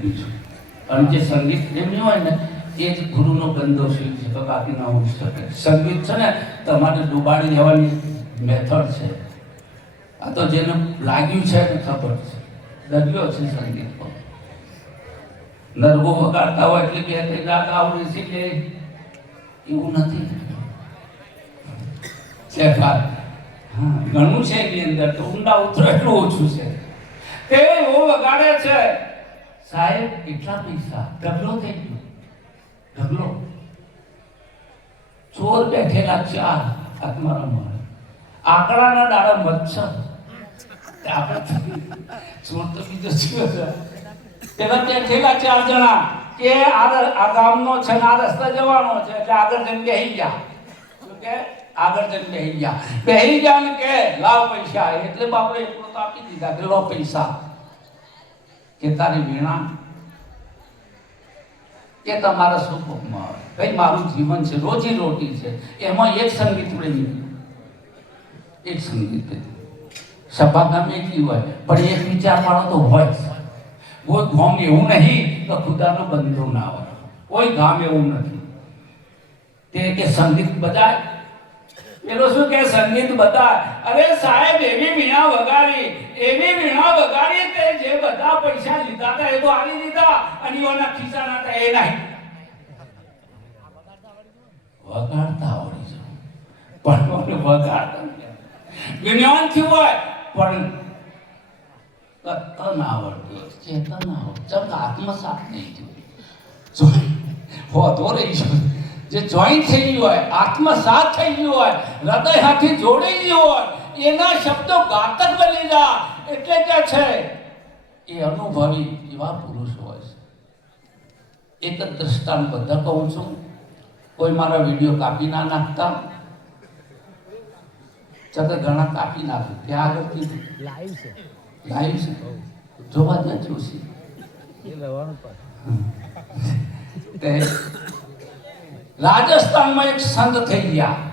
પ્રેમી છું. અને જે સંગીત પ્રેમી હોય ને, એ જ ગુરુનો ગંદો શીલ છે તો બાકી ના હોઈ શકે. સંગીત છે ને, તમારે ડૂબાડી દેવાની મેથડ છે. આ તો જેને લાગ્યું છે એને ખબર છે. દરિયો છે સંગીત પર. નરગો વગાડતા હોય એટલે બે ત્રણ રાત આવડે કે એવું નથી. ફેરફાર હા, ઘણું છે એની અંદર, તો ઊંડા ઉતરો એટલું ઓછું છે. તે એવો વગાડે છે સાહેબ, કેટલા પૈસા? ઢગલો થઈ ગયો. ઢગલો. ચોર બેઠેલા ચાર આત્મારામ આંકડાના દાડા મચ્છર. ચોર તો બીજો છે? પેલા બેઠેલા ચાર જણા કે આ ગામનો છે ને આ રસ્તા જવાનો છે, એટલે આગળ જઈને બેહી ગયા. કે? આગળ જઈને બેહી ગયા. બેહી ગયા ને કે, લાવ પૈસા. એટલે બાપરે એકલો તો આપી દીધા. કે લો પૈસા. કે તારી વીણા? કે તમારા સુખમાં આવે કઈ મારું જીવન છે, રોજી રોટી છે. એમાં એક સંગીત પ્રેમી એક સંગીત સભા ગમે એટલી હોય પણ એક વિચાર વાળો તો હોય. કોઈ ગામ એવું નહીં તો ખુદાનો બંધો ના હોય. કોઈ ગામ એવું નથી. તે કે સંગીત બજાય? પેલો શું કે સંગીત બતા અરે સાહેબ, એવી વીણા વગાડી, એવી વીણા વગાડી તે જે બધા પૈસા લીધા હતા એ તો આલી દીધા અને એના ખિસ્સાના હતા, એ નહીં. વગાડતા આવડી જવું પણ મને વગાડતા. જ્ઞાન થયું હોય, પણ કત્તન આવડતું ચેતન આવડતું આત્મસાત નહીં થયું. હોતો રહી છે જે જોઈન્ટ થઈ ગયું હોય આત્મસાત થઈ ગયું હોય હૃદય હાથી જોડાઈ ગયું હોય એના શબ્દો ઘાતક બની જા એટલે કે છે એ અનુભવી એવા પુરુષ હોય છે. એક જ દ્રષ્ટાંત બધા કહું છું. કોઈ મારા વીડિયો કાપી ના નાખતા. છતાં ઘણા કાપી નાખે. ત્યાં આગળ કીધું. લાઈવ છે. લાઈવ છે. જોવા જ નથી ઓછી એ લેવાનું પણ તે રાજસ્થાનમાં એક સંત થઈ ગયા.